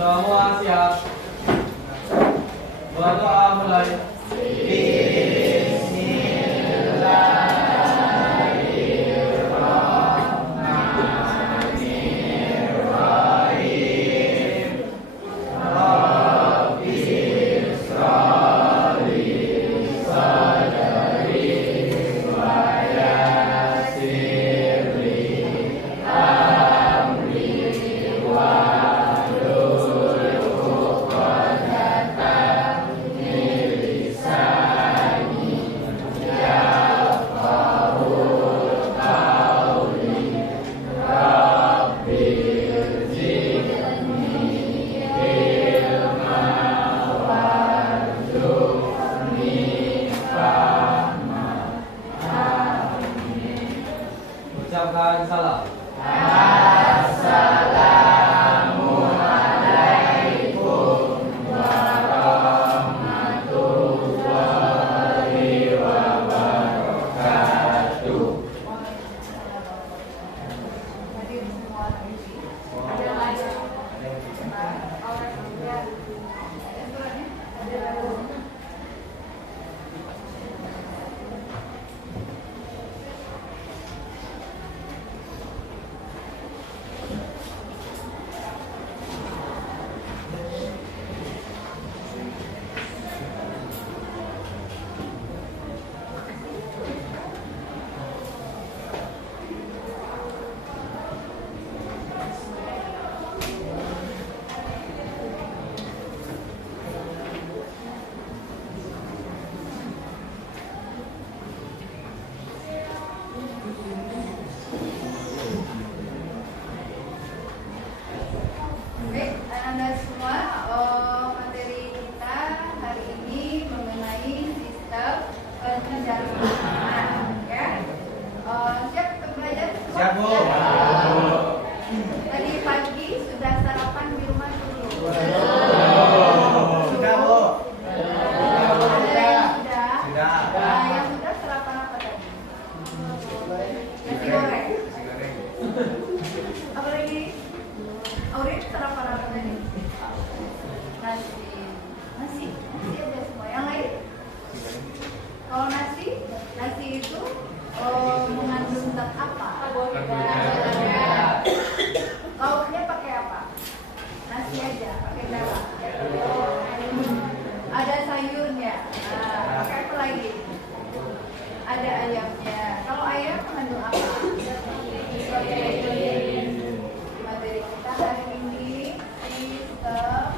Semua siap. Berdoa mulai. Ucapkan salam. Assalamualaikum warahmatullahi wabarakatuh. Anda semua, materi kita hari ini mengenai sistem pencernaan, ya. Siap untuk belajar? Siap, Bu. Tadi pagi sudah sarapan di rumah dulu. Sudah, Bu. Ada yang sudah? Sudah. Nah, yang sudah sarapan apa tadi? Nasi goreng. Apa lagi? Aurin sarapan apa tadi? Nasi ada semua. Yang lain? Kalau nasi itu mengandung zat apa? Lauknya pakai apa? Nasi aja, pakai darah. Ada sayurnya. Nah, pakai apa lagi? Ada ayamnya. Kalau ayam mengandung apa? Materi kita hari ini sistem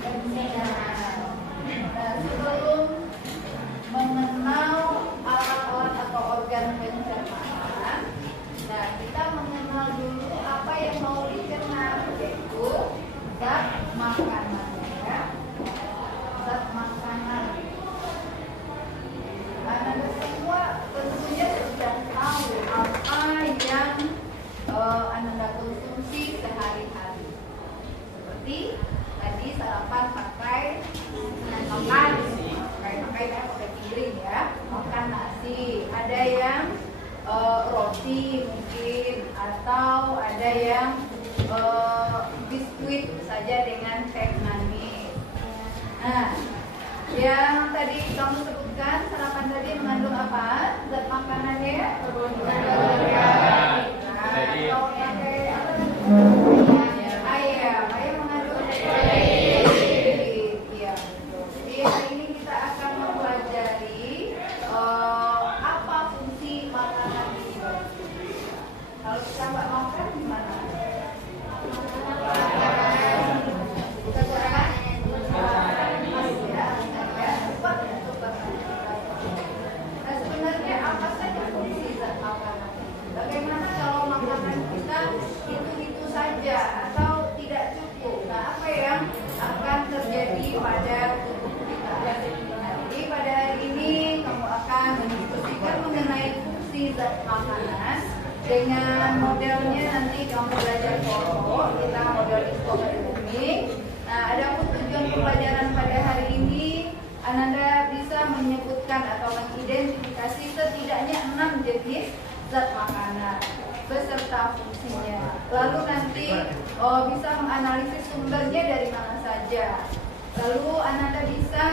pencernaan. Nah, sebelum mengenal alat-alat atau organ pencernaan, nah kita mengenal dulu apa yang mau dicerna, yaitu zat makanan, ya. Zat makanan. Anda semua tentunya sudah tahu apa yang Anda konsumsi sehari-hari. Seperti tadi sarapan pakai piring, ya, makan nasi. Ada yang roti mungkin, atau ada yang biskuit saja dengan teh manis. Nah, yang tadi kamu sebutkan sarapan tadi mengandung apa? Zat makanannya? Kalau pakai apa? Ayam mengandung iya, betul. Jadi hari ini kita akan mempelajari apa fungsi makanan di tubuh kita. Kalau kita nggak makan gimana? Nah, sebenarnya apa saja fungsi zat makanan? Bagaimana kalau makanan kita itu saja atau tidak cukup? Nah, apa yang akan terjadi pada tubuh kita? Jadi pada hari ini kamu akan mendiskusikan mengenai fungsi zat makanan dengan modelnya. Nanti kamu belajar pokok, kita model infografik. Nah, adapun tujuan pembelajaran pada hari ini, Ananda bisa menyebutkan atau mengidentifikasi setidaknya 6 jenis zat makanan beserta fungsinya. Lalu nanti bisa menganalisis sumbernya dari mana saja. Lalu Anda bisa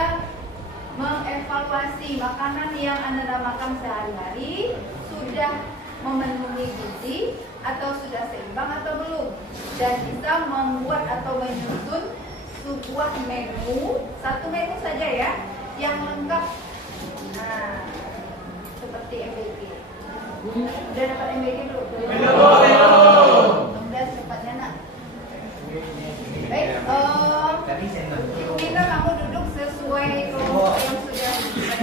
mengevaluasi makanan yang Anda makan sehari-hari sudah memenuhi gizi atau sudah seimbang atau belum, dan bisa membuat atau menyusun sebuah menu, satu menu saja ya, yang lengkap. Nah, seperti MBG. Udah dapat MBG belum? Belum. Udah cepatnya nak. Baik, kita kamu duduk sesuai kelompok yang sudah disediakan.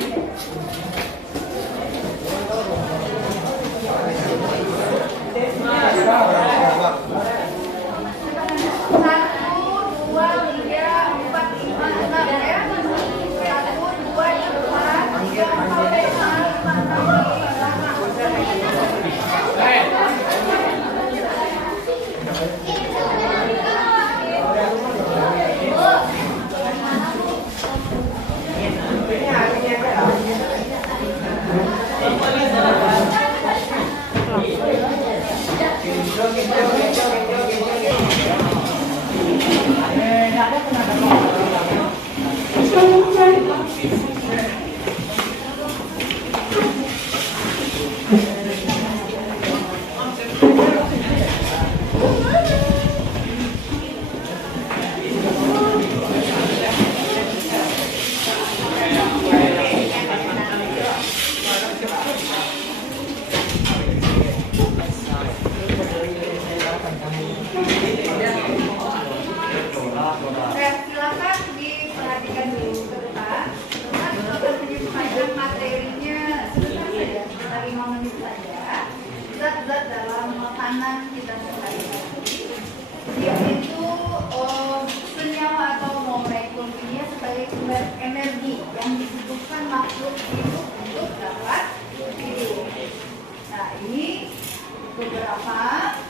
Silakan diperhatikan dulu ke depan. Teman akan menyampaikan materinya sebentar saja, sekitar 5 menit saja. Zat-zat dalam makanan kita sehari-hari, yaitu senyawa atau molekul kimia sebagai sumber energi yang dibutuhkan makhluk hidup untuk dapat hidup. Nah, ini beberapa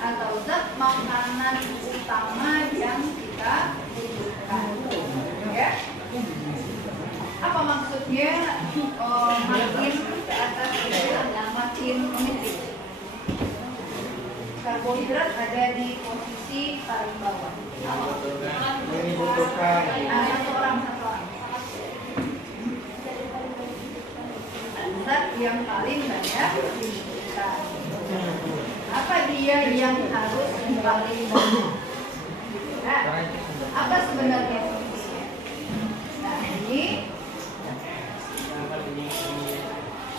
atau zat makanan utama yang kita butuhkan, ya. Apa maksudnya makin ke atas makin unik? Karbohidrat ada di posisi paling bawah. Dibutuhkan. Satu orang. Zat yang paling banyak dibutuhkan. Apa dia yang harus paling banyak? Nah, apa sebenarnya fungsinya? Nah, ini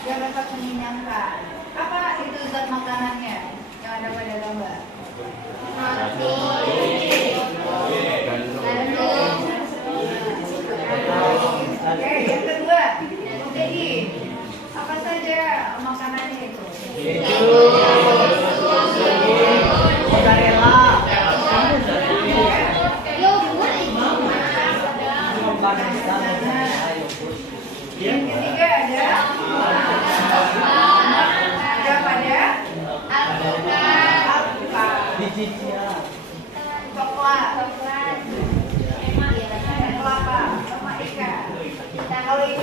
yang dapat mengenyangkan. Apa itu zat makanannya yang ada pada gambar? Oke, yang kedua, protein. Apa saja makanannya itu? Yang ketiga ada pada coklat, kelapa, sama ikan. Nah, kalau ini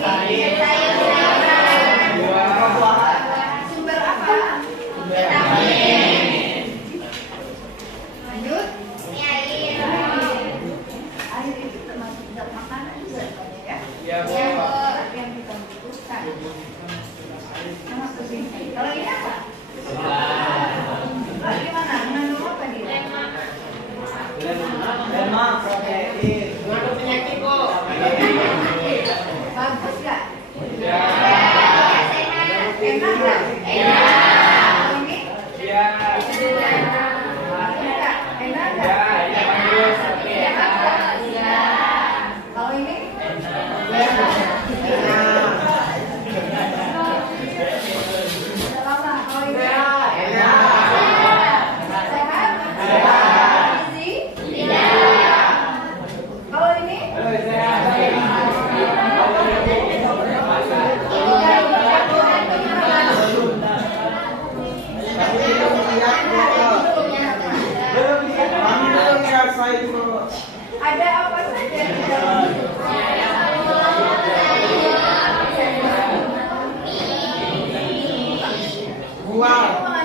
sumber apa? Lanjut. Air itu termasuk zat makanan juga ya? Ya, Bu. Yang kita butuhkan. Kalau ini apa? Gimana? Mengandung apa dia? Lemak, protein. Mengandung penyakit kok. Bagus nggak? Ya. Enak nggak? Kalau ini? Ya. Enak nggak? Ya, ya bagus. Enak nggak? Kalau ini? Lama. Kalau ini? Sehat? Gizi? Kalau ini? Ada apa saja di dalam itu? Wow.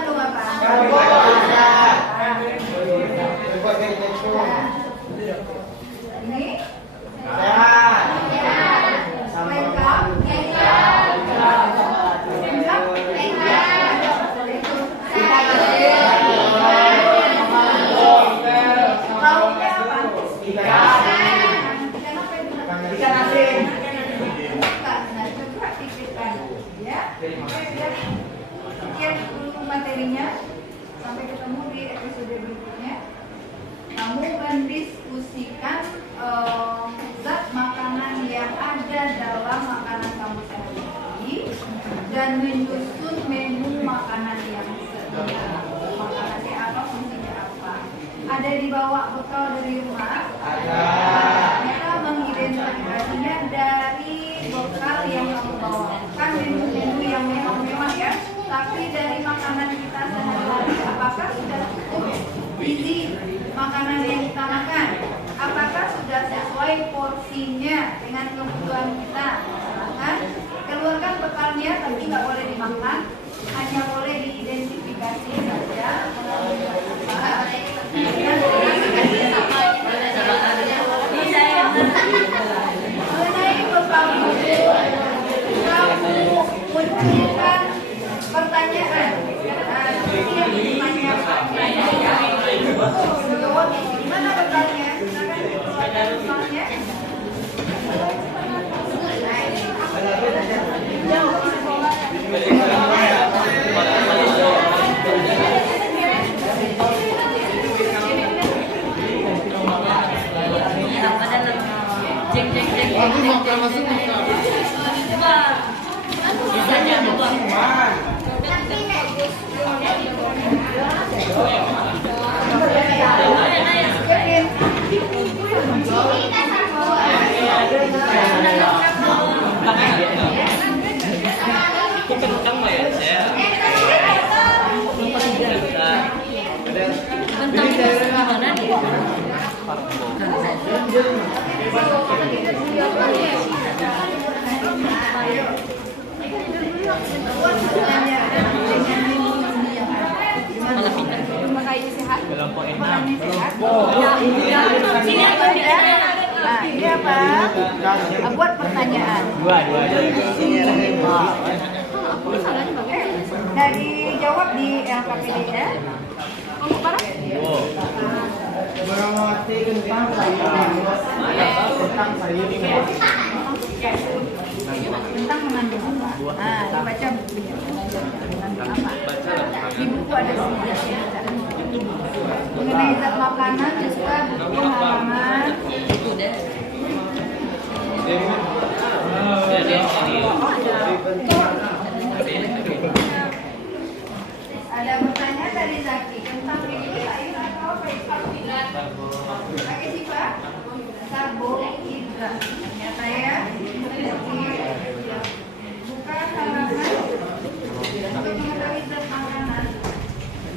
Ini Sehat. lengkap. Lauknya apa? Ikan apa itu? Ikan asin. Bukan. Nah, coba pikirkan ya. Sekian dulu materinya. Sampai ketemu di episode berikutnya. Kamu mendiskusikan zat makanan yang ada dalam makanan kamu sehari-hari dan menyusun menu makanan yang sedia. Makanannya apa, fungsinya apa. Ada dibawa bekal dari rumah? Ada. Kita mengidentifikasinya dari bekal yang kamu bawa. Kan menu-menu yang mewah-mewah ya. Tapi dari makanan kita sehari-hari, apakah sudah cukup gizi makanan yang kita makan? Apakah sudah sesuai porsinya dengan kebutuhan kita? Silahkan keluarkan bekalnya, tapi nggak boleh dimakan, hanya boleh diidentifikasi saja. Mengenai bekalmu, kamu munculkan pertanyaan. Seperti yang ditanyakan. Gimana bekalnya? Silakan dikeluarkan bekalnya. Nah, ini apa? Buat pertanyaan. Nah, dijawab di LKPD ya. Merawati kentang sayur. Kentang sayur. Tentang mengandung apa? Nah, dibaca bukunya. Mengandung apa? Di buku ada sejarahnya. Mengenai zat makanan juga buku halaman. Ada pertanyaan dari Zaki tentang ini sayur atau apa itu? Lagi sih Pak? Karbohidrat. Ternyata ya. Buka halaman untuk mengetahui zat makanan.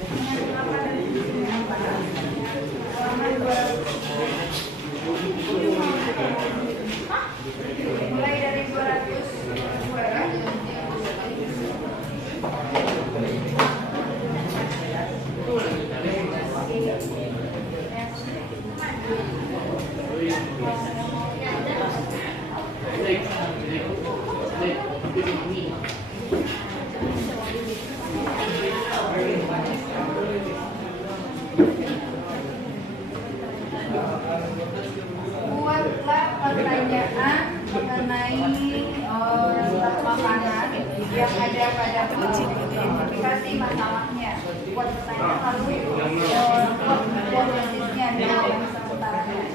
Mengandung apa dan fungsinya apa? Halaman 200. Mulai dari 202 ya. Buatlah pertanyaan mengenai zat makanan yang ada pada identifikasi masalahnya. Buat pertanyaan lalu buat diagnosisnya dan sementaranya.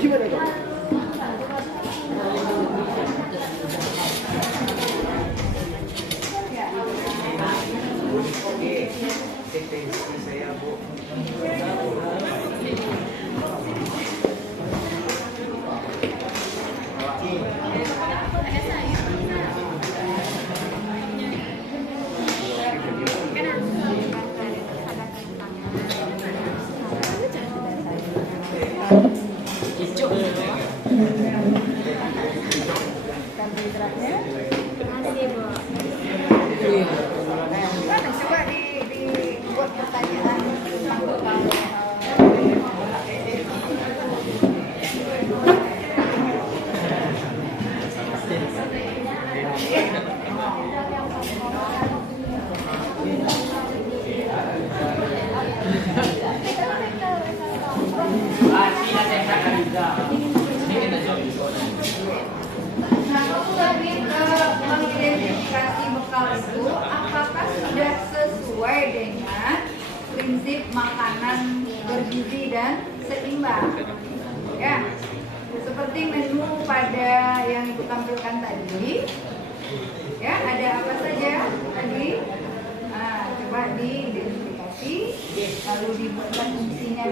Gimana kok? Oke, tensi saya Bu. Coba dibuat pertanyaan tentang Nah, kalau lagi mengidentifikasi bekal itu, apakah sudah sesuai dengan prinsip makanan bergizi dan seimbang? Ya, seperti menu pada yang Ibu tampilkan tadi. Ya, ada apa saja tadi? Nah, coba diidentifikasi, lalu dibuatkan fungsinya.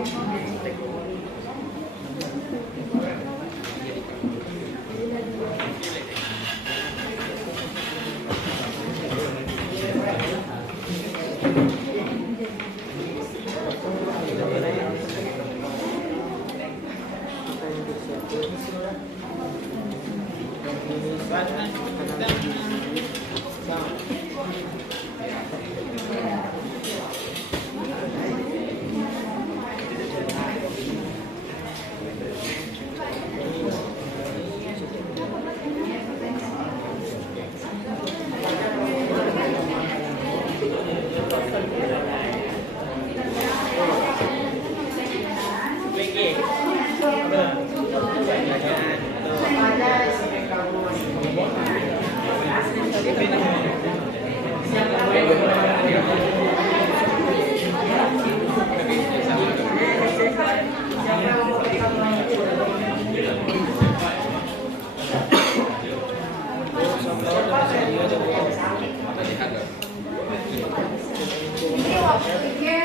Ini waktunya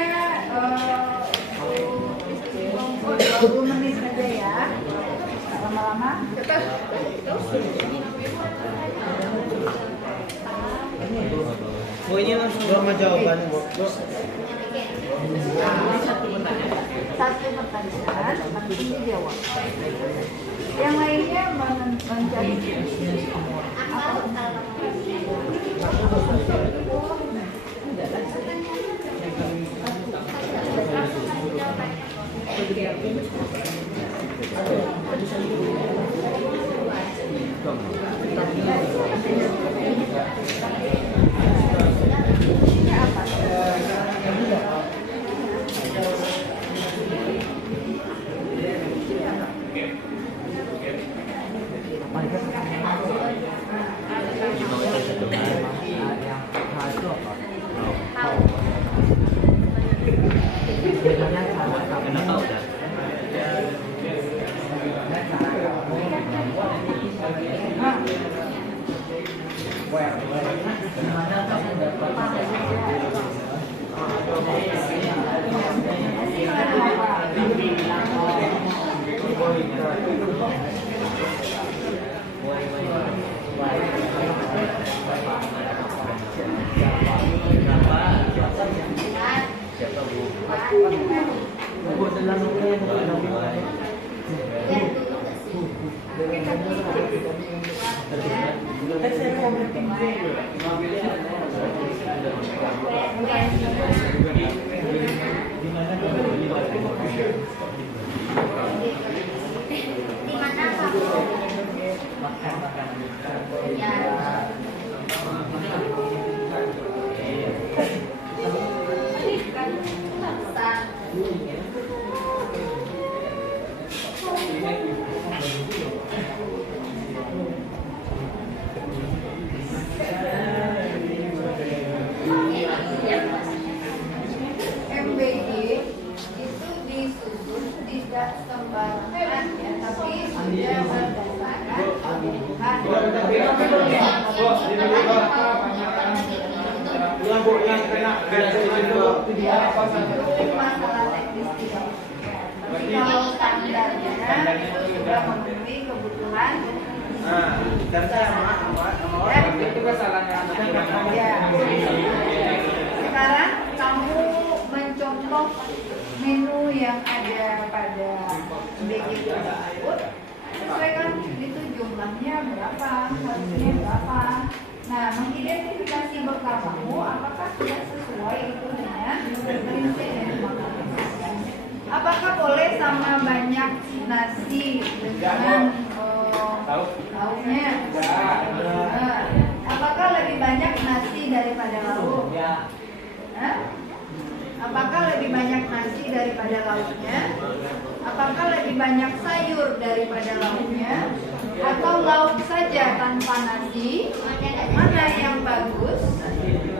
20 menit saja ya. Lama-lama. Oh, ini langsung sama jawaban Bu. Satu pertanyaan, nanti dijawab. Yang lainnya mencari MBG itu disusun tidak sembarangan ya, tapi saja masalah teknis tidak. Tapi kalau standarnya itu sudah memenuhi kebutuhan. Itu kesalahannya Ya. Sekarang kamu mencontoh menu yang ada pada BG tersebut, sesuaikan itu jumlahnya berapa, harusnya berapa. Nah, mengidentifikasi bekal kamu apakah sudah sesuai itu dengan prinsip dari makanan. Apakah boleh sama banyak nasi dengan lauknya? Apakah lebih banyak nasi daripada lauk? Hah? Apakah lebih banyak nasi daripada lauknya? Apakah lebih banyak sayur daripada lauknya? Atau lauk saja tanpa nasi? Mana yang bagus?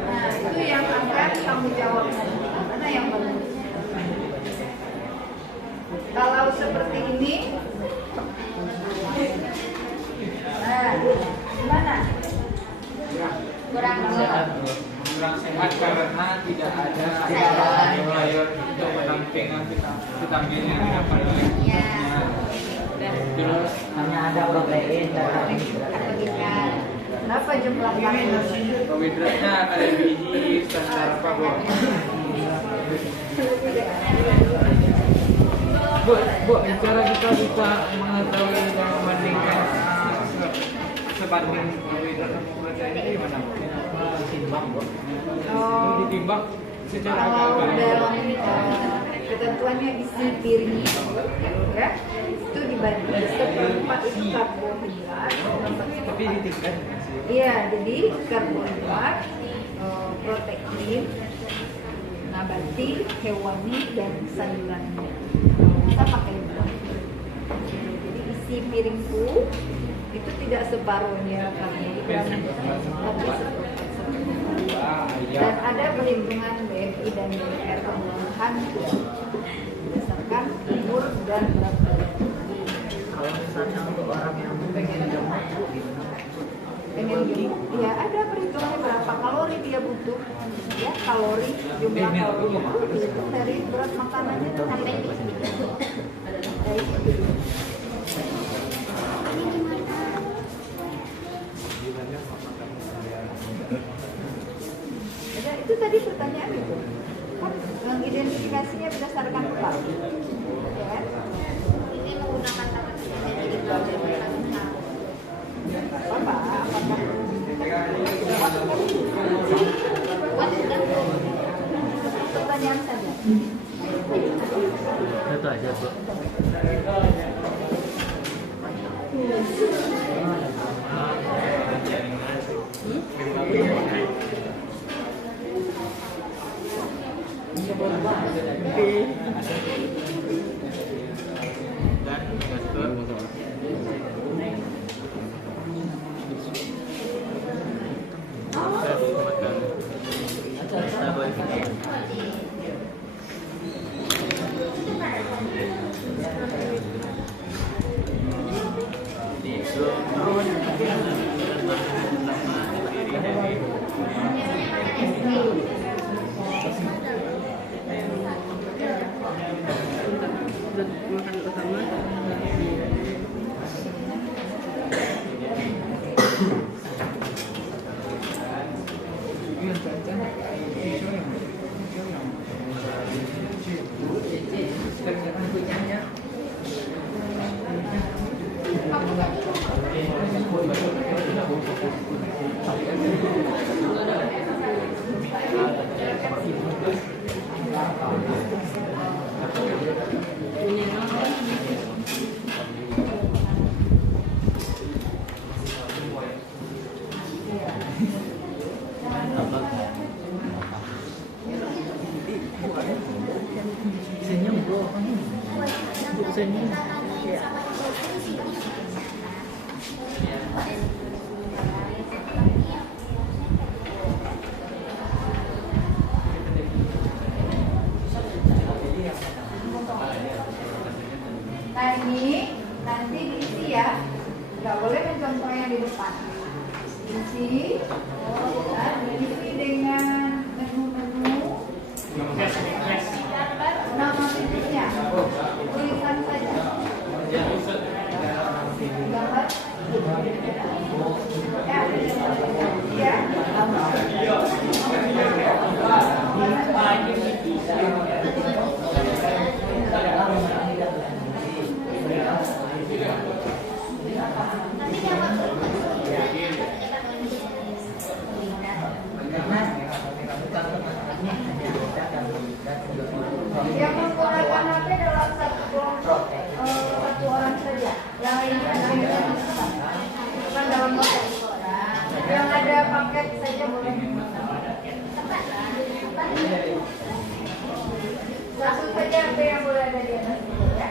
Nah, itu yang akan kamu jawab nanti. Mana yang bagus? Kalau seperti ini, nah, gimana? Kurang sehat. Kurang sehat karena tidak ada sayur untuk menampilkan vitamin yang didapat oleh kulitnya. Terus hanya ada protein dan Berapa jumlah karbohidratnya kayak biji standar apa Bu, cara kita bisa mengetahui dan membandingkan sebanding karbohidrat dan protein ini gimana? timbang, Bu. Ditimbang secara Kalau agak dalam ketentuannya isi piring ya, itu dibagi seperempat itu karbohidrat, Tapi ditingkat. iya, jadi karbohidrat, protein, nabati, hewani, dan sayurannya. Kita pakai buah. Jadi isi piringku itu tidak separuhnya karbohidrat, tapi seperempat. Dan ada perlindungan BMI dan BMR tambahan berdasarkan umur dan berat badan. Kalau misalnya untuk orang yang pengen gemuk, Bu, gimana? Pengen gemuk, ya ada perhitungan berapa kalori dia butuh. Ya, kalori, jumlah kalori itu dihitung dari berat makanannya sampai di sini. Ya, itu tadi pertanyaan itu kan mengidentifikasinya berdasarkan apa? Ya kan? Ini menggunakan tangan jadi apa? Apakah pertanyaan saja? Itu aja, Bu. Senyum, Bu. Bu, senyum. Nah ini nanti diisi isi, diisi dengan menu-menu, nama fiturnya, tulisan saja. Gambar. Ya. Yang menggunakan HP dalam satu kelompok satu orang saja. Yang lainnya ada bukan dalam kelompok. Yang ada paket saja boleh. Satu saja HP yang boleh ada di atas itu ya.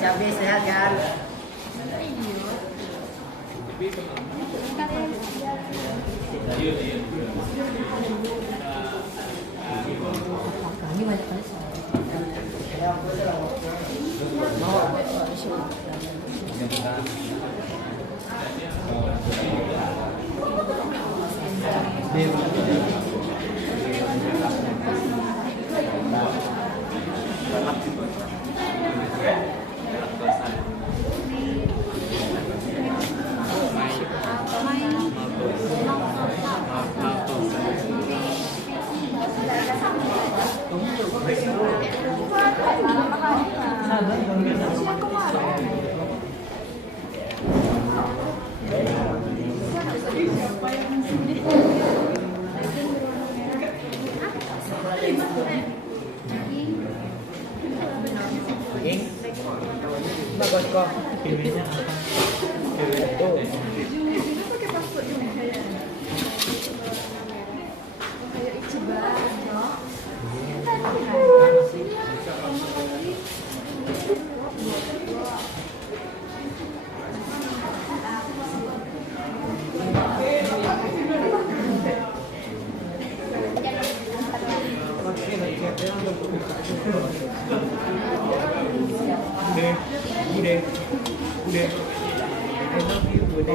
Cabai sehat kan? Bagus kok. Pilihnya apa? Udah. I love you, Bude.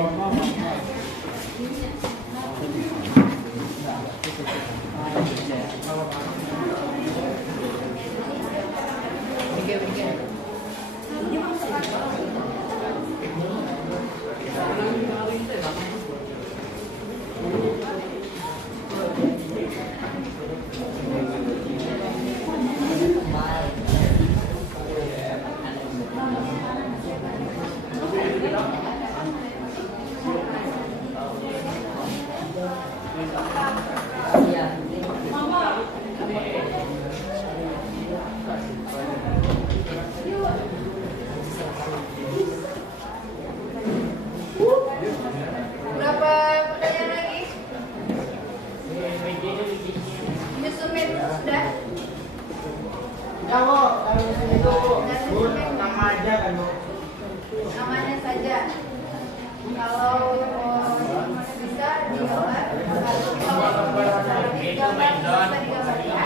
Berapa pertanyaan lagi? Nyusumin sudah? Nama aja kan, Bu. Namanya saja. Kalau bisa digambar, kalau digambar bisa digambar ya.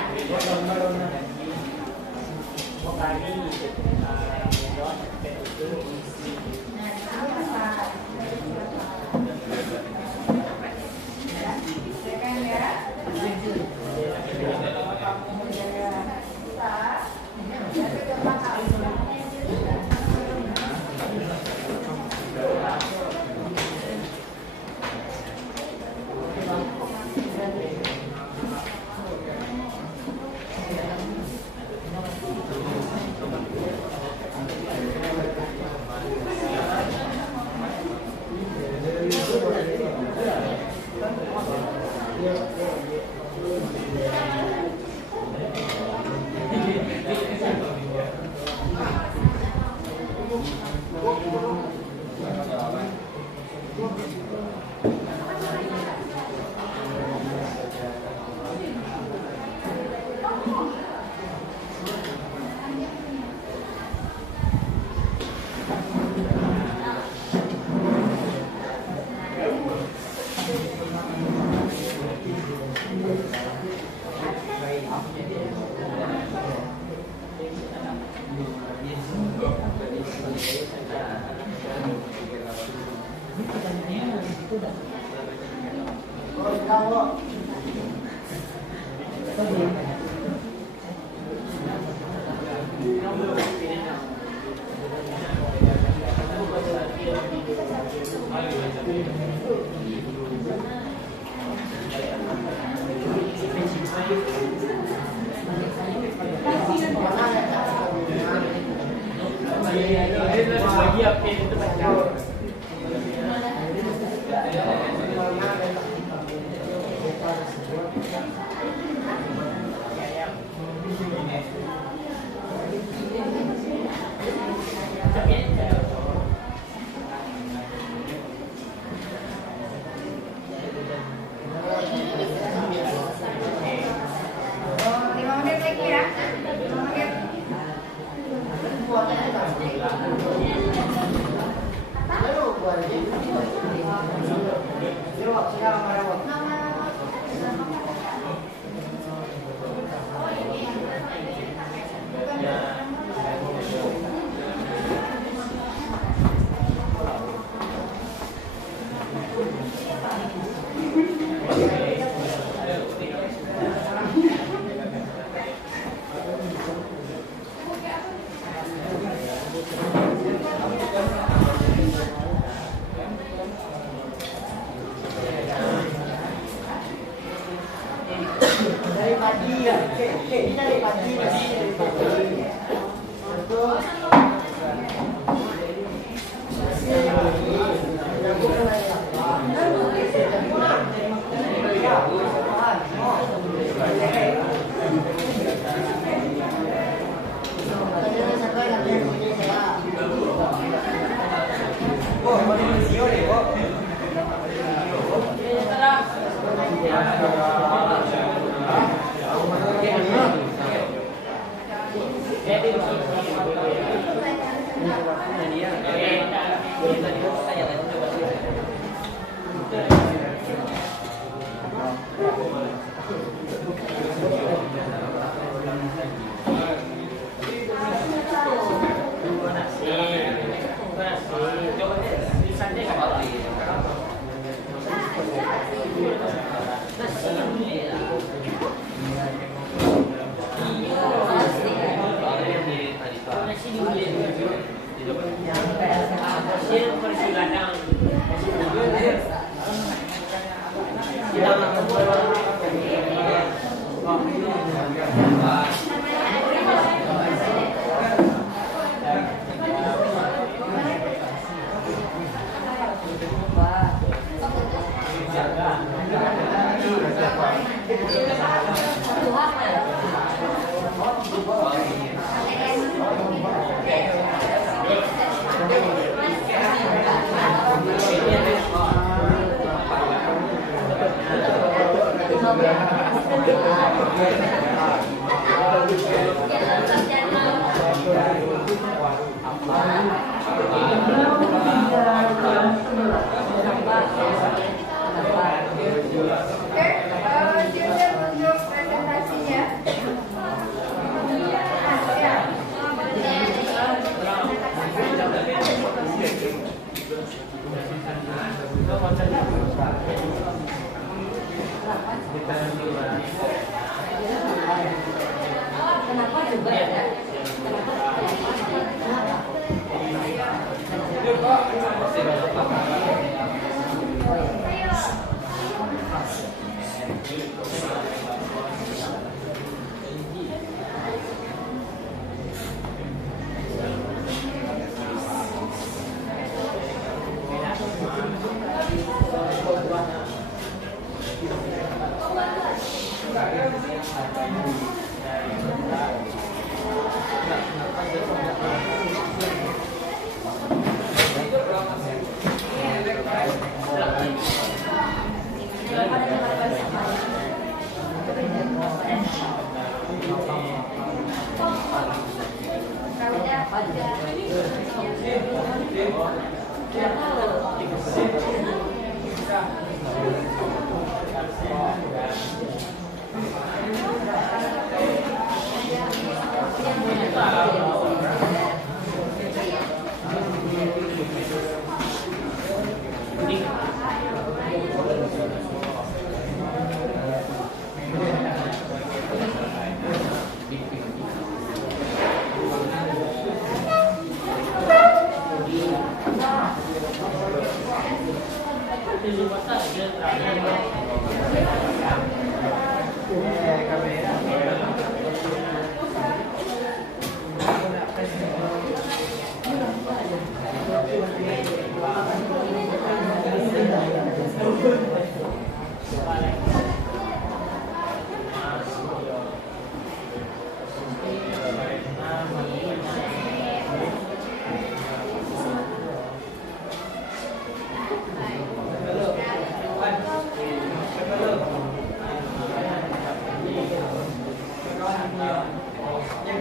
Silakan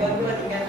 untuk presentasinya.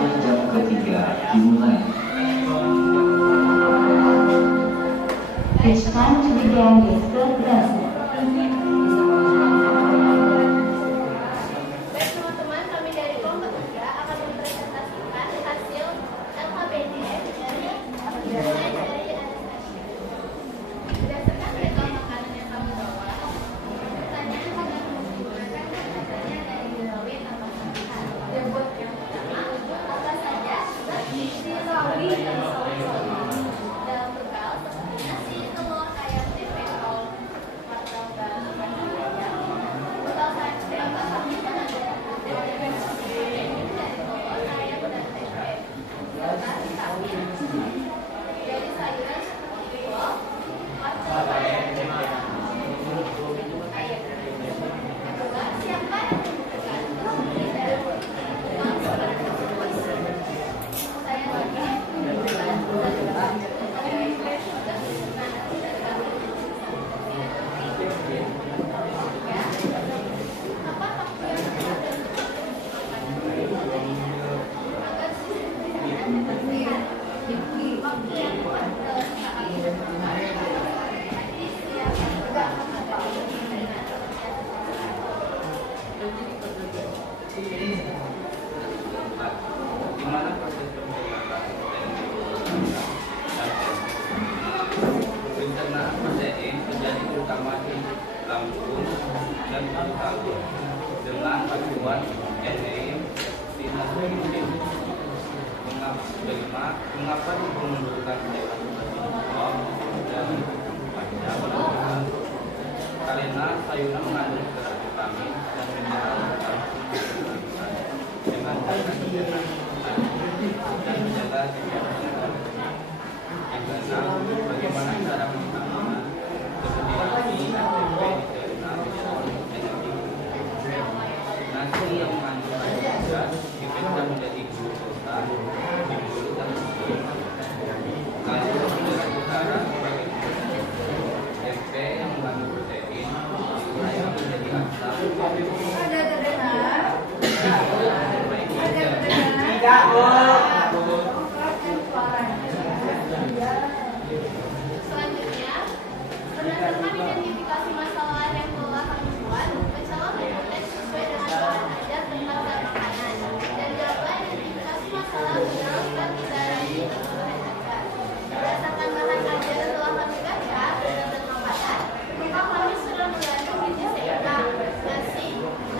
Latihan jam ketiga dimulai. It's time to begin the third lesson. Baik teman-teman, kami dari kelompok 3 akan mempresentasikan hasil LKPD dari mulai dari Anastasia. Berdasarkan rekam makanan yang kami bawa, pertanyaan akan menggunakan kata-katanya dari Wirawin atau Sangkan. Debut yang pertama, apa saja gizi rawi dan sawi-sawi dalam bekal seperti nasi, telur, ayam, tempe, kol, wortel, dan ayam. Bekal kami ada dari telur, ayam, dan tempe. Serta vitamin dari sayuran seperti kol, wortel, ayam, dan ayam. Kedua, siapa yang membutuhkan membeli dari uang seperti saya lagi membutuhkan Gimana proses pembuatan pencernaan protein menjadi utama di lambung dan paru-paru dengan bantuan enzim sinase. Mengapa diperlukan sayuran dan panjang? Karena sayuran mengandung serat vitamin dan mineral dengan dan menjaga kesehatan. Yang keenam, bagaimana cara menangani seperti nasi, tempe, dicerna, energi. Nasi yang mengandung karbohidrat dipecah menjadi glukosa di mulut dan tubuh. Lalu menjadi utara sebagai tempe yang mengandung protein diuraikan menjadi asam. Ada terdengar? Tidak, Bu. Selanjutnya, berdasarkan identifikasi masalah yang telah kami buat, mencoba berkonten sesuai dengan bahan ajar tentang zat makanan dan jawablah identifikasi masalah menurut kategori bahan ajar. Berdasarkan bahan ajar yang telah kami baca dan zat makanan, maka kami sudah mengandung gizi seimbang.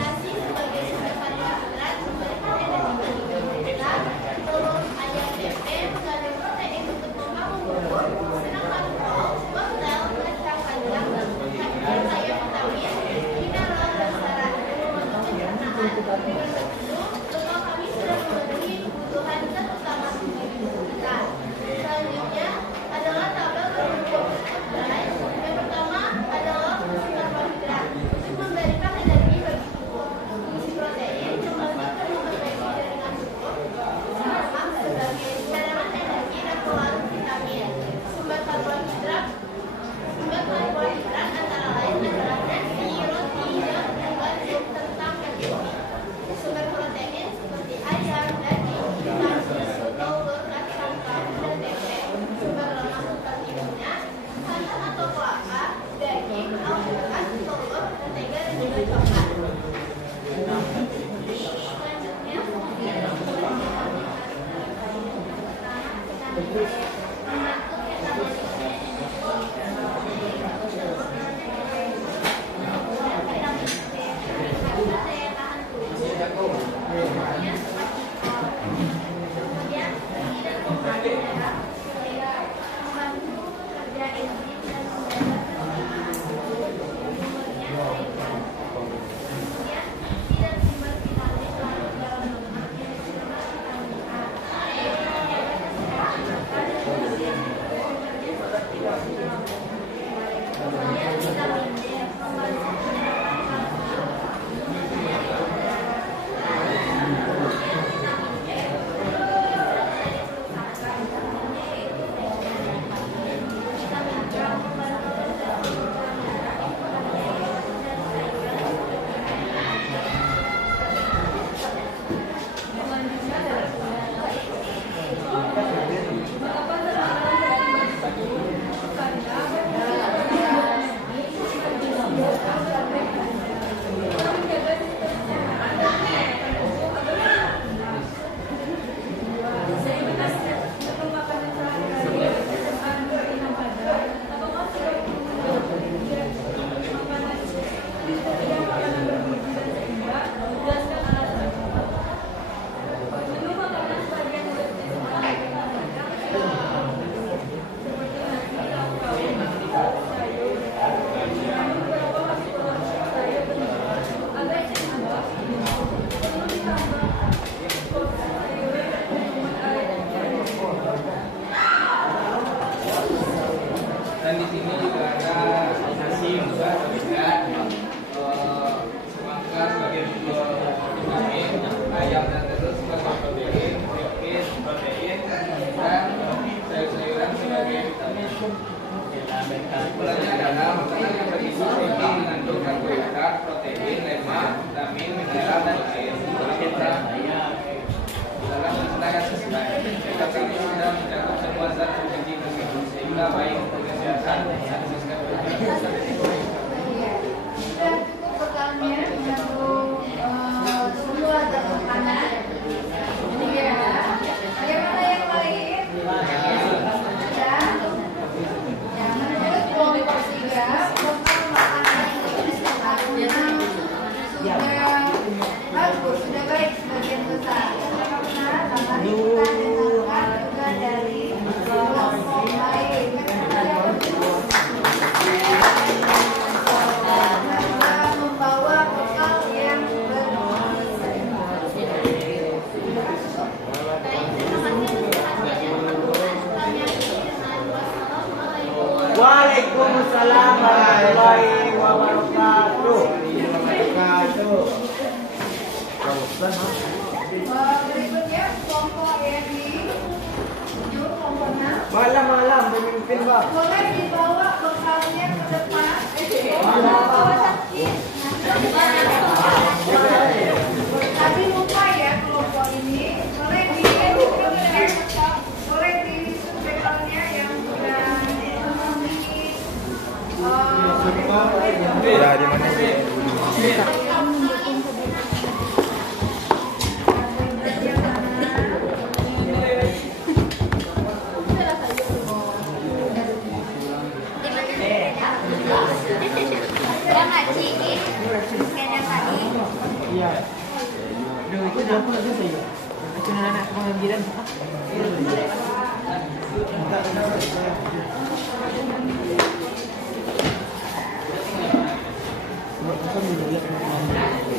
Nasi sebagai sumber karbohidrat memberikan energi bagi tubuh kita. Telur, ayam, tempe mengandung protein untuk membangun tubuh, sedangkan kol, wortel, kacang panjang, dan kaya vitamin, mineral, dan serat untuk pencernaan. Dengan begitu, bekal kami sudah memenuhi kebutuhan zat utama bagi tubuh kita. Selanjutnya adalah tabel karbohidrat. Yang pertama adalah fungsi karbohidrat untuk memberikan energi bagi tubuh. Fungsi protein yang melanjutkan memperbaiki jaringan tubuh. Lemak sebagai cadangan energi dan pelarut vitamin. Sumber karbohidrat antara lain adalah nasi, roti, dan buah kentang dan roti. Sumber protein seperti ayam, daging, ikan, susu, telur, kacang, tahu, dan tempe. Sumber lemak seperti minyak, santan atau kelapa, daging, alpukat, telur, mentega, dan juga coklat. Selanjutnya, fungsi dan kita dengarkan juga dari kelompok lain. Mereka membawa bekal yang Waalaikumsalam warahmatullahi wabarakatuh. Berikutnya kelompok yang di kelompoknya Malam-malam pemimpin Pak. boleh dibawa bekalnya ke depan. Tapi lupa ya kelompok ini boleh boleh di bekalnya yang sudah Ya, di mana sih? Iya. Duh, itu dah pula tu saya. Macam anak penganggilan. Menyediakan nasi.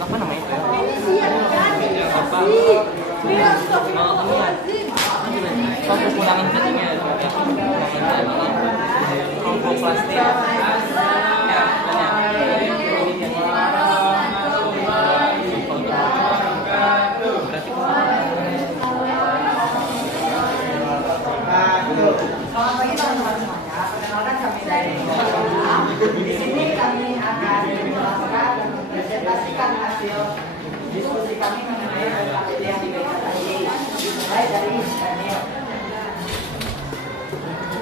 Apa namanya itu? Apa kekurangan gizinya? Kelompok plastik. Ya, Selamat pagi teman-teman semuanya. Perkenalkan kami dari di sini kami akan melakukan dan mempresentasikan hasil diskusi kami mengenai beberapa yang diberikan tadi. Mulai dari Daniel.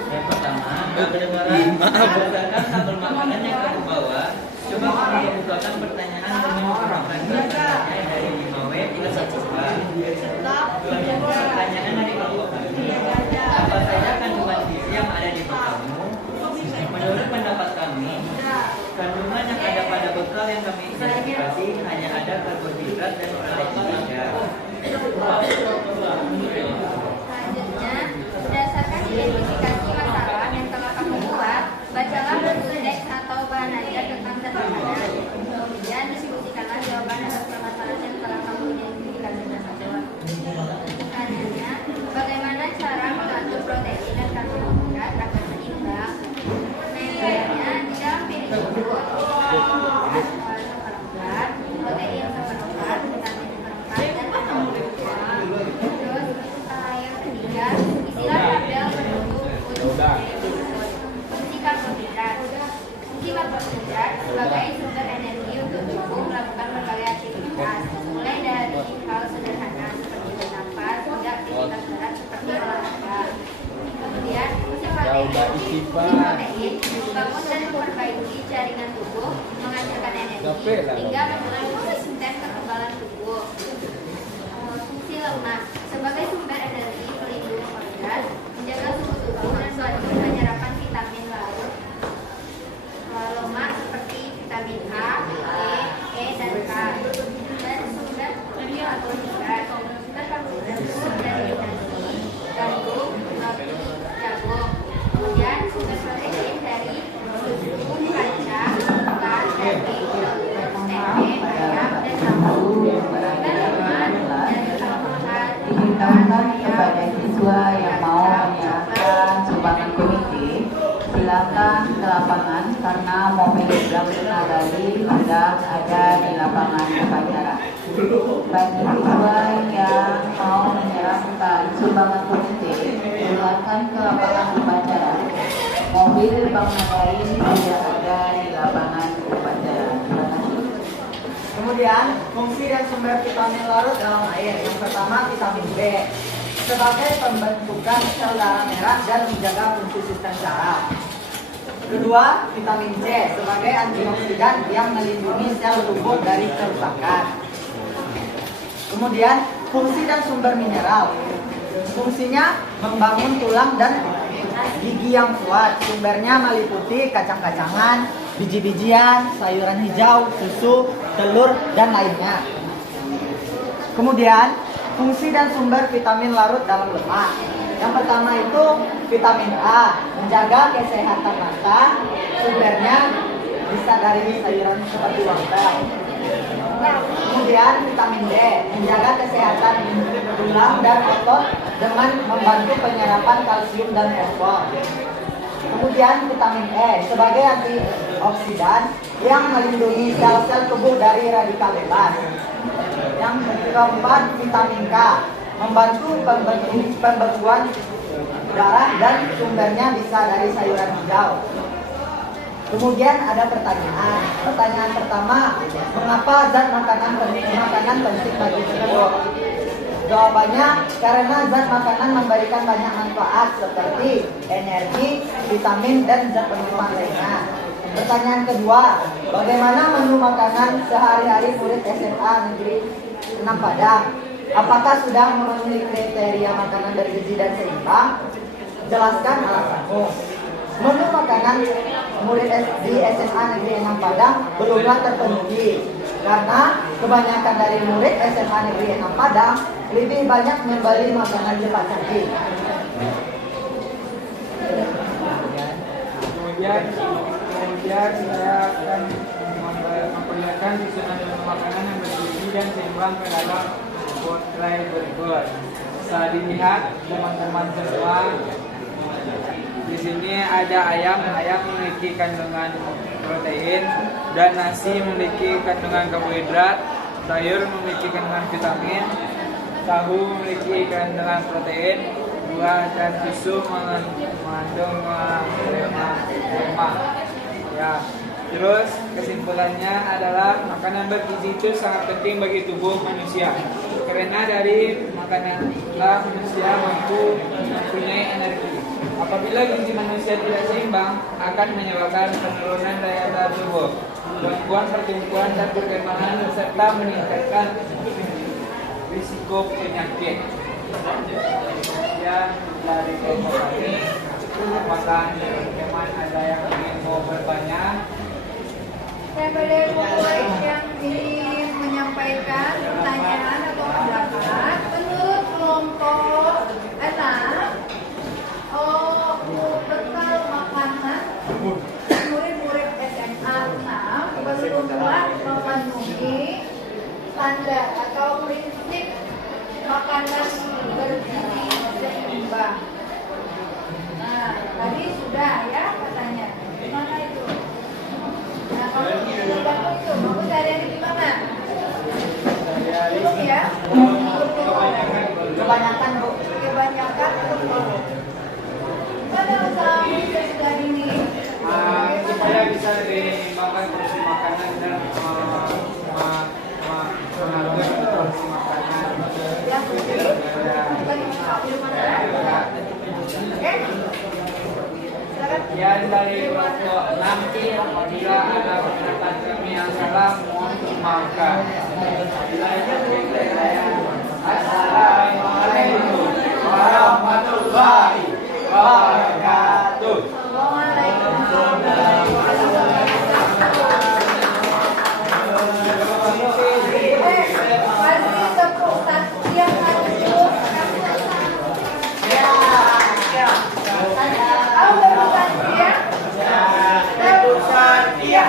yang pertama, kedengaran berdasarkan tabel makanan yang kamu bawa. Coba kamu bukakan pertanyaan dengan menggunakan pertanyaan dari 5W plus 1A. Pertanyaan dari kelompok kami. Apa saja kandungan gizi yang ada di bekalmu? Menurut pendapat kami, kandungan yang ada pada bekal yang kami identifikasi hanya ada karbohidrat dan protein saja. Selanjutnya, berdasarkan identifikasi masalah yang telah kamu buat, bacalah buku teks atau bahan ajar tentang sederhana. Kemudian diskusikanlah jawaban atas permasalahan yang telah kamu identifikasi tersebut. Selanjutnya, bagaimana cara mengatur protein dan karbohidrat agar seimbang? Metodenya di dalam piring tersebut seperempat, protein seperempat, vitamin seperempat, dan karbohidrat. Terus yang ketiga, isilah tabel penduduk fungsi karbohidrat. Fungsi karbohidrat sebagai sumber energi untuk tubuh melakukan berbagai aktivitas, mulai dari hal sederhana seperti bernafas hingga aktivitas berat seperti olahraga. Kemudian fungsi protein membangun dan memperbaiki jaringan tubuh, menghasilkan energi hingga membantu sistem kekebalan tubuh. Fungsi lemak sebagai sumber energi pelindung organ, menjaga suhu tubuh dan membantu penyerapan vitamin laut. Lemak seperti vitamin A, E, dan K, dan sumber karbohidrat. Sumber karbohidrat dari nasi, gandum, roti, jagung. Kemudian sumber protein dari susu, kacang, ikan, daging, telur, tempe, ayam, dan tahu. Sumber lemak dari alpukat, Diberitahukan kepada siswa yang mau menyerahkan sumbangan komite, silakan ke lapangan karena mobil Nagali sudah ada di lapangan upacara. Bagi siswa yang mau menyerahkan sumbangan komite, silakan ke lapangan upacara. Mobil Bank Nagali sudah ada di lapangan upacara. Terima kasih. Kemudian fungsi dan sumber vitamin larut dalam air. Yang pertama vitamin B sebagai pembentukan sel darah merah dan menjaga fungsi sistem saraf. Kedua, vitamin C sebagai antioksidan yang melindungi sel tubuh dari kerusakan. Kemudian fungsi dan sumber mineral. Fungsinya membangun tulang dan gigi yang kuat. Sumbernya meliputi kacang-kacangan, biji-bijian, sayuran hijau, susu, telur, dan lainnya. Kemudian, fungsi dan sumber vitamin larut dalam lemak. Yang pertama itu vitamin A, menjaga kesehatan mata. Sumbernya bisa dari sayuran seperti wortel. Kemudian vitamin D, menjaga kesehatan tulang dan otot dengan membantu penyerapan kalsium dan fosfor. Kemudian vitamin E sebagai antioksidan yang melindungi sel-sel tubuh dari radikal bebas. Yang keempat vitamin K, membantu pembekuan darah dan sumbernya bisa dari sayuran hijau. Kemudian ada pertanyaan. Pertanyaan pertama, mengapa zat makanan penting bagi tubuh? Jawabannya, karena zat makanan memberikan banyak manfaat seperti energi, vitamin, dan zat penyeimbang lainnya. Pertanyaan kedua, bagaimana menu makanan sehari-hari murid SMA Negeri 6 Padang? Apakah sudah memenuhi kriteria makanan bergizi dan seimbang? Jelaskan alasanmu. Menu makanan murid di SMA Negeri 6 Padang belumlah terpenuhi karena kebanyakan dari murid SMA Negeri 6 Padang lebih banyak membeli makanan cepat saji. Kemudian saya akan memperlihatkan susunan menu makanan yang bergizi dan seimbang ke dalam potret berikut. Bisa dilihat teman-teman semua. Di sini ada ayam memiliki kandungan protein, dan nasi memiliki kandungan karbohidrat, sayur memiliki kandungan vitamin, tahu memiliki kandungan protein, buah dan susu mengandung lemak. Ya. Terus kesimpulannya adalah makanan bergizi itu sangat penting bagi tubuh manusia, karena dari makanan itulah manusia mampu mempunyai energi. Apabila gizi manusia tidak seimbang, akan menyebabkan penurunan daya tahan tubuh, gangguan pertumbuhan dan perkembangan, serta meningkatkan risiko penyakit. Ya, dari kelompok kami, apakah teman-teman ada yang ingin mau bertanya? Saya boleh mulai yang ingin menyampaikan pertanyaan atau pendapat menurut kelompok anak. Bekal makanan murid-murid SMA 6 belumlah memenuhi standar atau prinsip makanan bergizi seimbang. Nah, tadi sudah ya katanya. Gimana itu? Nah, kalau itu, mau cari yang gimana? Belum ya? Kebanyakan Bu. Kebanyakan belum. Pada usaha sudah ini, Supaya bisa diimbangkan porsi makanan dan mengatur porsi makanan. yang penting Ya, dari kelompok 6, apabila ada pendapat kami yang salah, mohon dimaafkan. Assalamualaikum warahmatullahi wabarakatuh. Santia.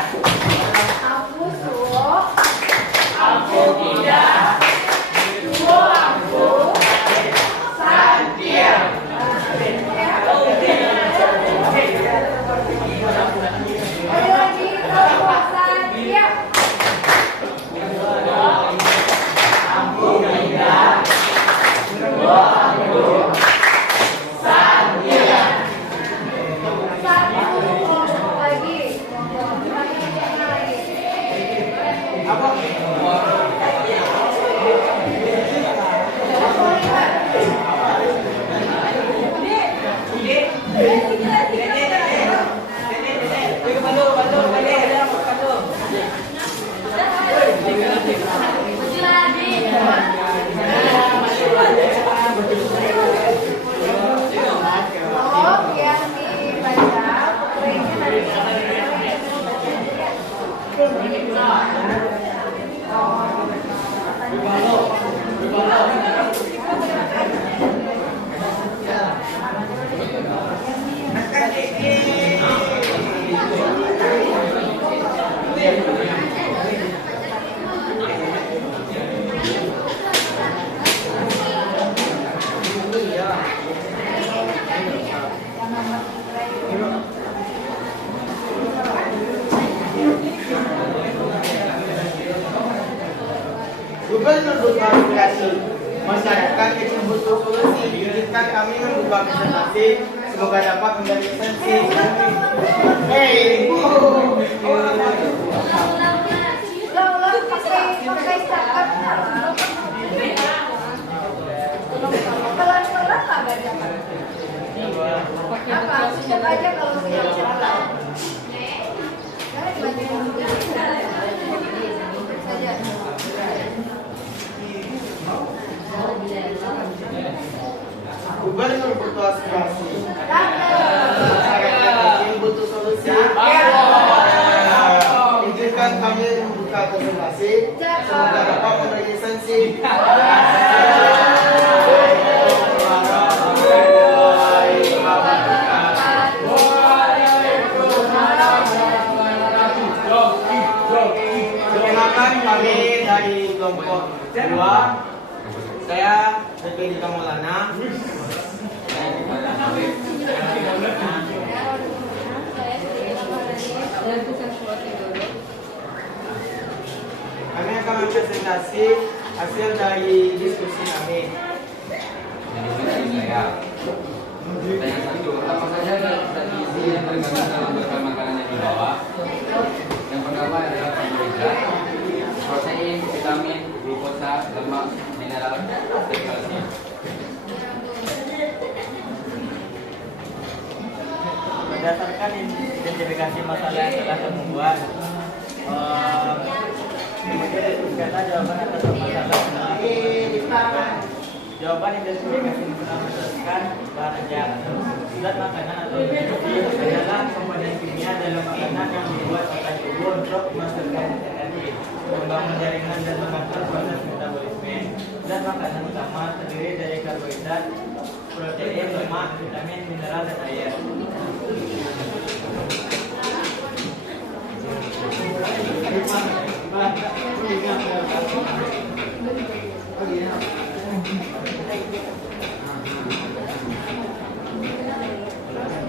Gubernur butuh aspirasi, masyarakat kecil butuh solusi. Izinkan kami membuka presentasi, semoga dapat menjadi esensi. Pakai start pelan-pelan lah bacakan. Apa? Coba aja kalau siap salah. Karena dibacakan dulu saja. Gubernur butuh aspirasi, masyarakat kecil butuh solusi. Izinkan kami membuka presentasi, semoga dapat memberi esensi. Perkenalkan kami dari kelompok 2. Saya Rizky Maulana. Kami akan mempresentasi hasil dari diskusi kami. Pertama saja gizi yang terkandung dalam bekal makanan yang dibawa. Yang pertama adalah karbohidrat, protein, vitamin, glukosa, lemak, mineral, dan kalsium. Berdasarkan identifikasi masalah yang telah kamu buat, kemudian disebutkanlah jawaban atas masalah. Jawaban identifikasi berdasarkan bahan ajar, zat makanan atau nutrisi adalah komponen kimia dalam makanan yang dibuat oleh tubuh untuk menghasilkan energi, membangun jaringan dan mengatur proses metabolisme. Zat makanan utama terdiri dari karbohidrat, protein, lemak, vitamin, mineral, dan air.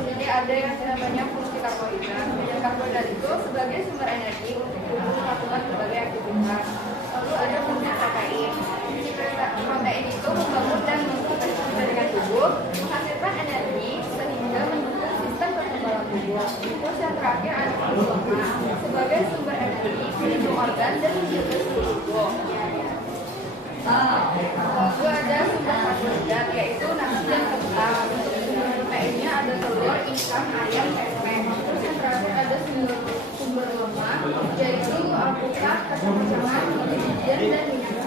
Jadi ada yang namanya fungsi karbohidrat. Karbohidrat itu sebagai sumber energi untuk tubuh melakukan berbagai aktivitas. Lalu ada fungsi protein. Fungsi protein itu membangun dan menjaga tubuh, menghasilkan energi sehingga mendukung sistem kekebalan tubuh. Terus yang terakhir ada fungsi lemak sebagai sumber energi, pelindung organ dan menjaga seluruh tubuh. Lalu ada sumber karbohidrat yaitu nasi dan kentang. Untuk sumber proteinnya ada telur, ikan, ayam, tempe. Terus yang terakhir ada sumber lemak yaitu alpukat, kacang-kacangan, wijen dan minyak.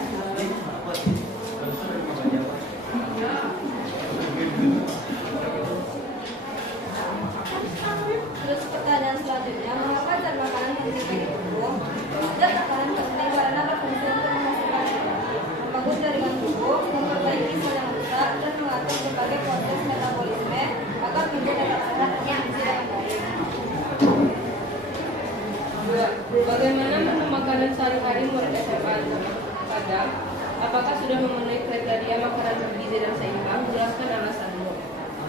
Terus pertanyaan selanjutnya, mengapa zat makanan penting bagi tubuh? Zat makanan penting karena berfungsi untuk menghasilkan energi, membangun jaringan tubuh, memperbaiki sel yang rusak, dan mengatur berbagai proses metabolisme agar tubuh tetap sehat dan berfungsi dengan baik. Bagaimana menu makanan sehari-hari murid SMA Padang? Apakah sudah memenuhi kriteria makanan bergizi dan seimbang? Jelaskan alasanmu.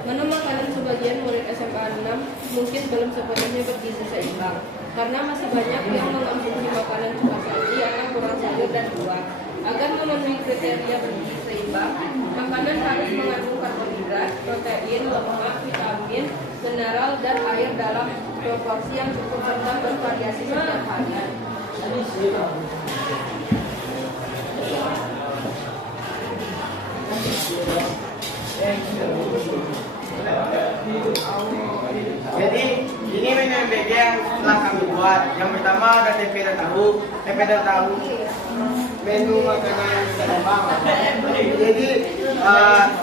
Menu makanan sebagian murid SMA 6 mungkin belum sepenuhnya bergizi seimbang karena masih banyak yang mengonsumsi makanan cukup saji atau kurang sayur dan buah. Agar memenuhi kriteria bergizi seimbang, makanan harus mengandung karbohidrat, protein, lemak, vitamin, mineral, dan air dalam proporsi yang cukup serta bervariasi setiap harian. Jadi ini menu MBG yang telah kami buat. Yang pertama ada tempe dan tahu. Tempe dan tahu menu makanan seimbang. Jadi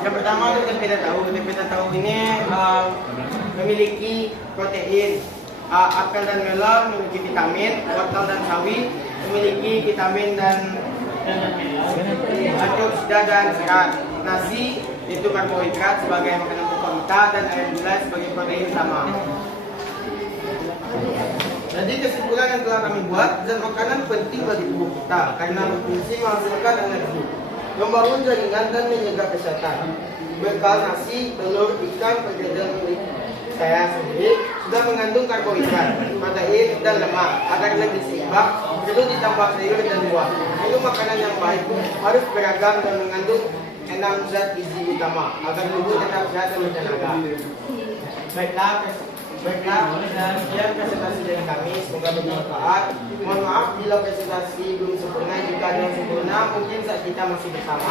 yang pertama ada tempe dan tahu. Tempe dan tahu ini memiliki protein. Apel dan melon memiliki vitamin. Wortel dan sawi memiliki vitamin dan antioksidan dan serat. Nasi itu karbohidrat sebagai makanan pokok kita dan air gula sebagai protein utama. Jadi kesimpulan yang telah kami buat, zat makanan penting bagi tubuh kita karena berfungsi menghasilkan energi, membangun jaringan dan menjaga kesehatan. Bekal nasi, telur, ikan, penjajan milik saya sendiri sudah mengandung karbohidrat, protein dan lemak agar lebih seimbang perlu ditambah sayur dan buah. Menu makanan yang baik harus beragam dan mengandung 6 zat gizi utama agar tubuh tetap sehat dan bertenaga. Baiklah, sekian presentasi dari kami, semoga bermanfaat. Mohon maaf bila presentasi belum sempurna, jika ada yang sempurna, mungkin saat kita masih bersama.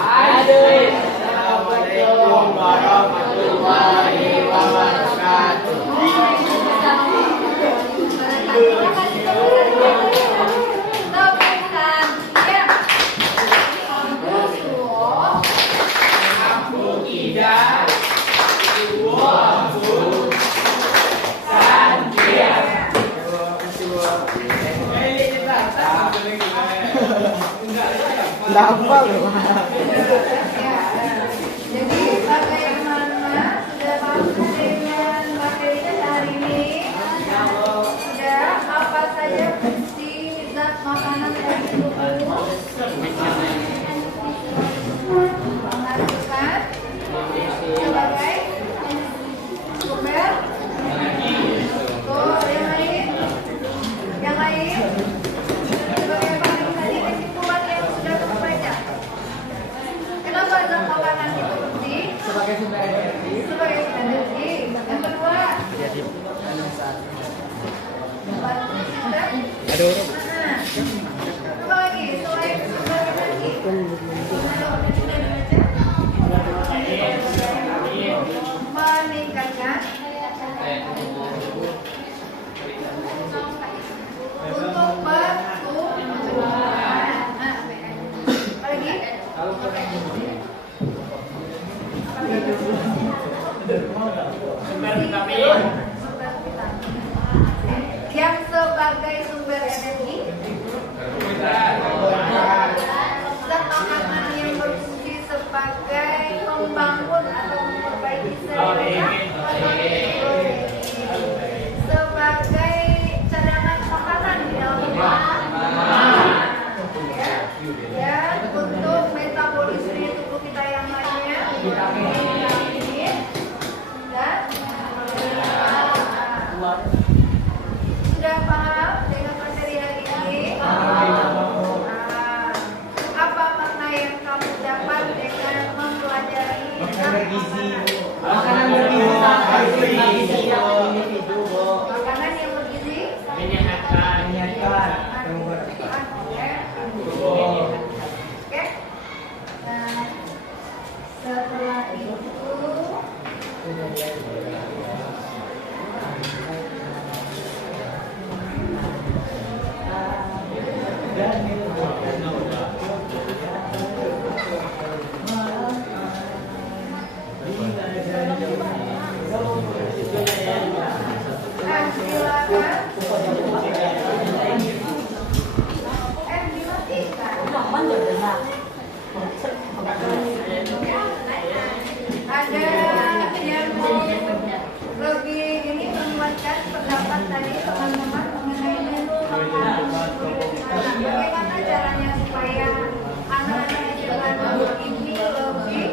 Assalamualaikum warahmatullahi wabarakatuh. Enggak apa loh. Jadi bagaimana sudah paham dengan materinya hari ini? Sudah apa saja fungsi zat makanan dari tubuh? Lakukan sebagai sumber. Oh, yang lain? Yang lain? Sebagai apa yang tadi kesimpulan yang sudah kamu baca? Kenapa zat makanan itu penting? Sebagai sumber energi. Sebagai sumber energi. Yang kedua, membantu sistem. Ada orang. Apa lagi? Selain sumber energi. Meningkatkan untuk pertumbuhan. Apa lagi? Sumber vitamin. Yang sebagai sumber energi. Zat makanan yang berfungsi sebagai pembangun atau memperbaiki sel. Sebagai cadangan makanan di dalam tubuh. Dan untuk metabolisme tubuh kita yang lainnya. Dan sudah paham dengan materi hari ini? Apa makna yang kamu dapat dengan mempelajari gizi? Makanan bergizi sampai individu. Makanan yang bergizi? Menyehatkan. Oke. Nah, setelah itu ada yang mau lebih ini menguatkan pendapat tadi teman-teman mengenai menu makanan. Bagaimana caranya supaya anak-anak SMA ini lebih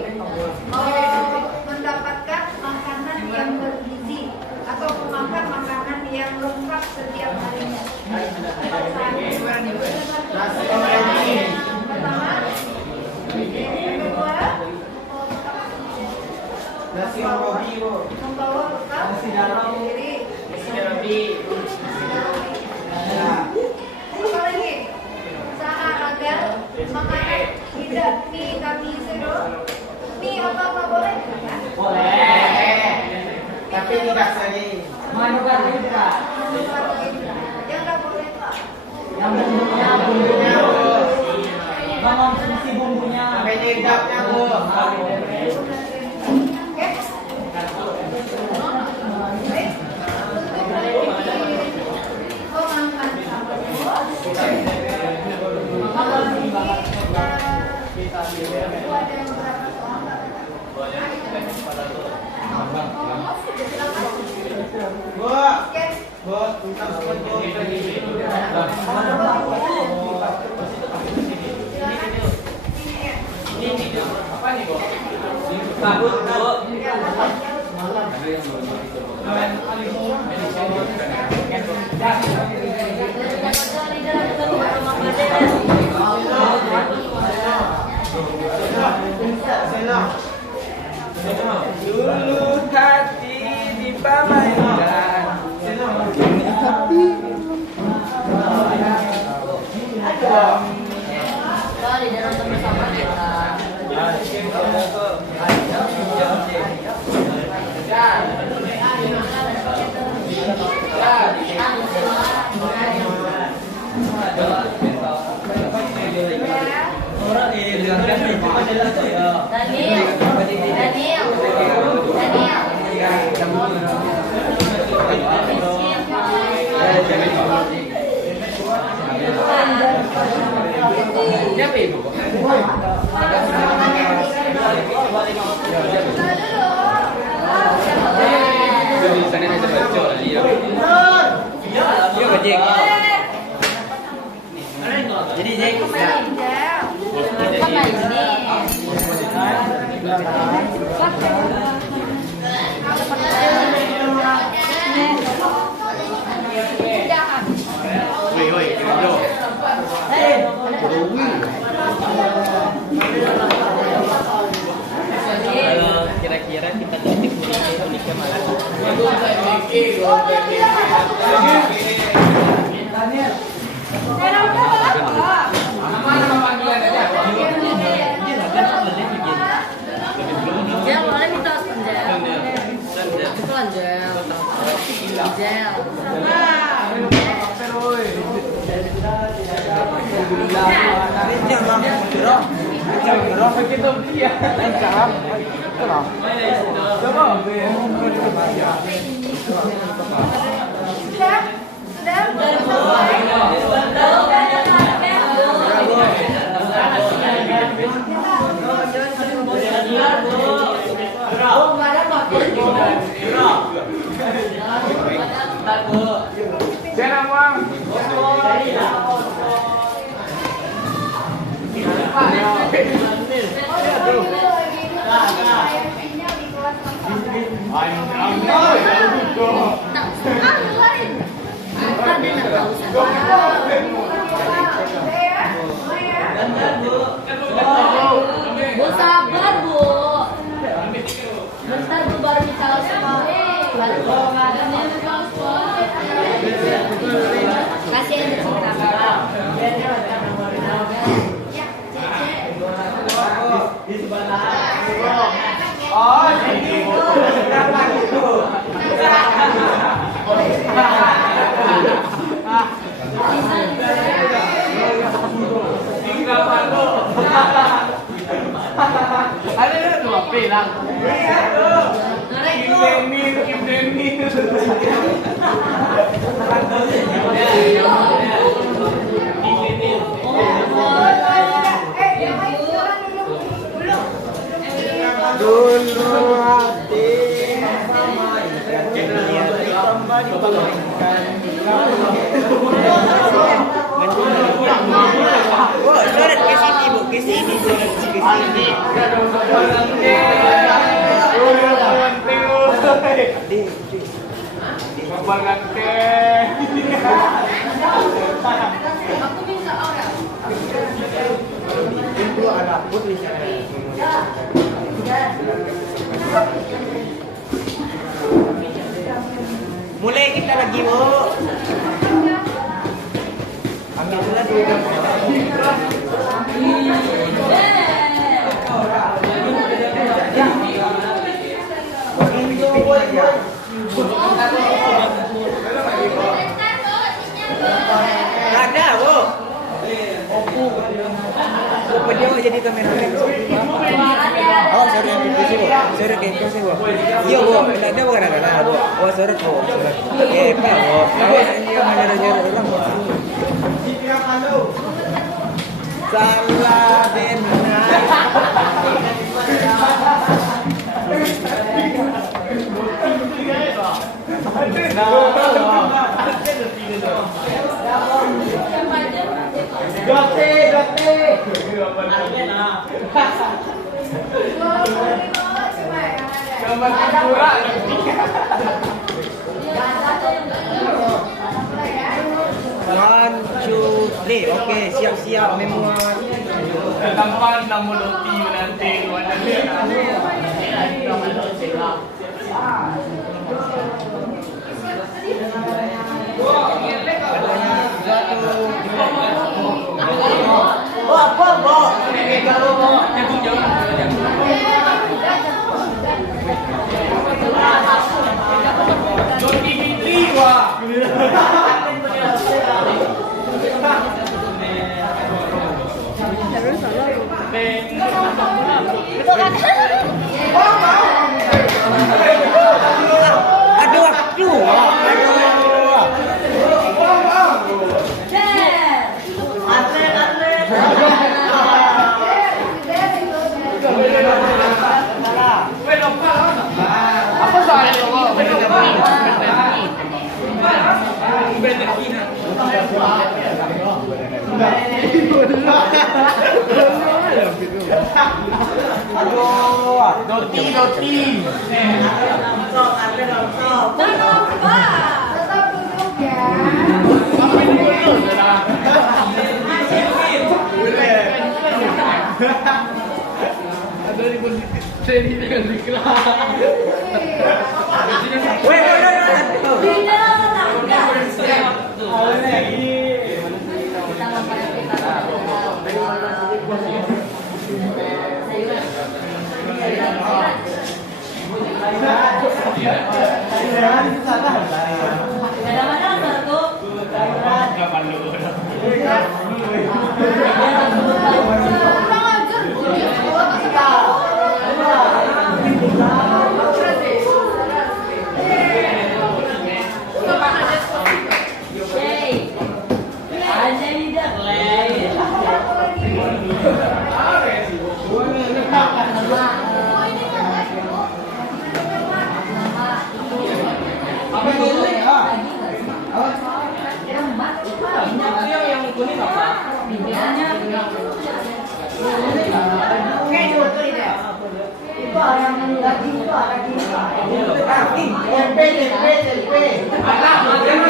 mendapatkan makanan yang bergizi atau memakan makanan yang lengkap setiap harinya. Pertama, yang kedua, Nasi robi, membawa bekal sendiri. Apa lagi? Usaha agar makanan tidak mie kami zero. Mie apa boleh? boleh. Tapi tidak sering. Manu karbohidrat. Yang nggak boleh apa? Yang bumbunya mengonsumsi bumbunya. Penyedapnya Bu. Bagus, Bu. Dari dalam itu adalah saya. Daniel. Siapa ibu? Jadi Jack. Kalau kira-kira kita titik uniknya malah. Gel, boleh minta gel. Bu, sabar Bu. Bentar Bu baru bicara semua. Kasih yang cerita. Di sebelah. Oh, jadi kenapa gitu? Ada dua bilang. Kim Demi. Dulu hati Aku minta orang. itu ada putri mulai kita lagi Bu. Alhamdulillah ada Bu. Opo dia mau jadi kameramen. Oh, sorry yang itu sih Bu. Sorry kayak itu sih Bu. Iya Bu, tidak ada bukan ada Bu. Oh, sorry Bu. Pak Bu. Iya nyari orang Bu. Salah benar. One, two, three. Oke, siap-siap memuat. Gampang na muloti nanti. Oh, apa, Bu? Joki Fitri, wah. Ben Doti. Tetap duduk ya.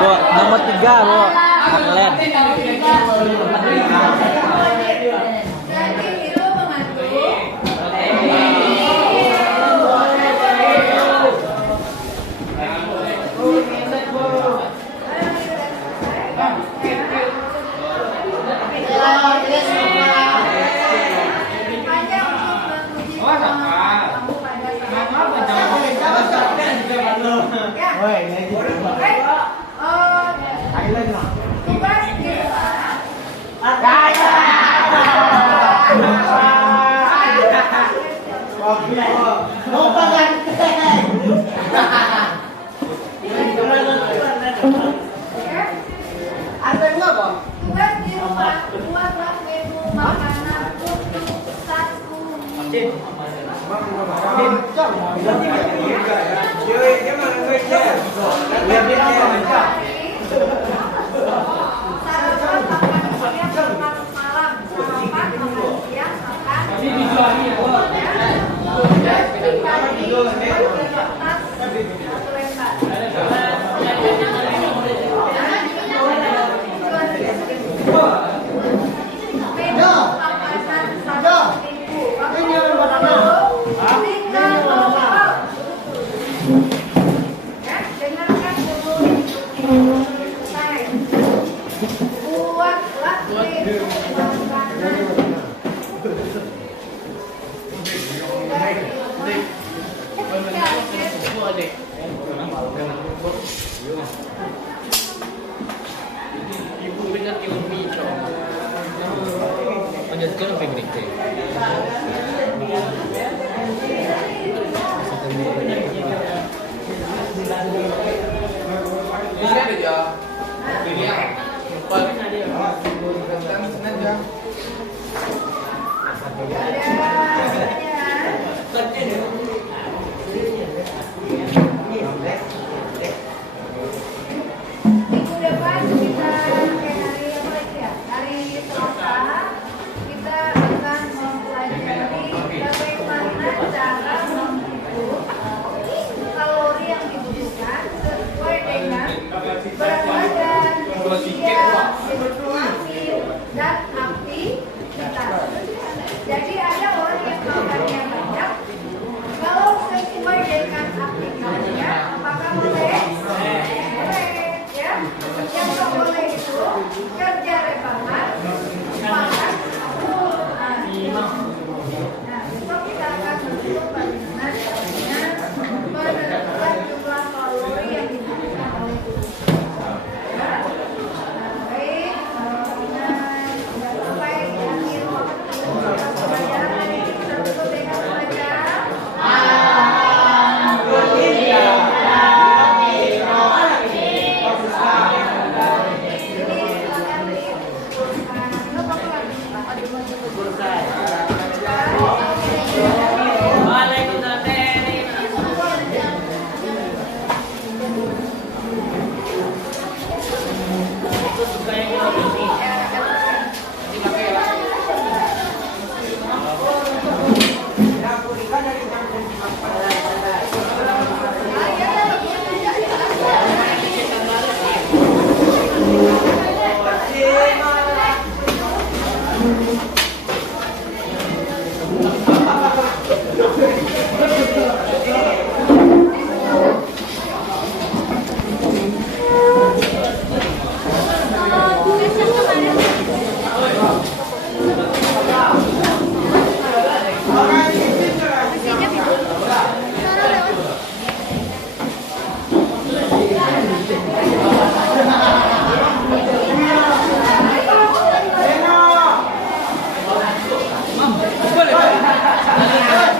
Bu, nomor 3, Bu. Anglen. Jadi itu membantu. Tugas di rumah, buatlah menu makanan untuk 1 minggu. Sarapan makan siang, makan malam, sarapan makan siang, makan Minggu depan kita hari Selasa kita akan mempelajari bagaimana cara mengukur kalori yang dibutuhkan sesuai dengan berat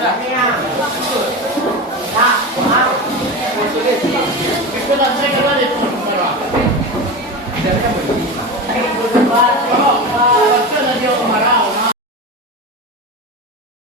Kami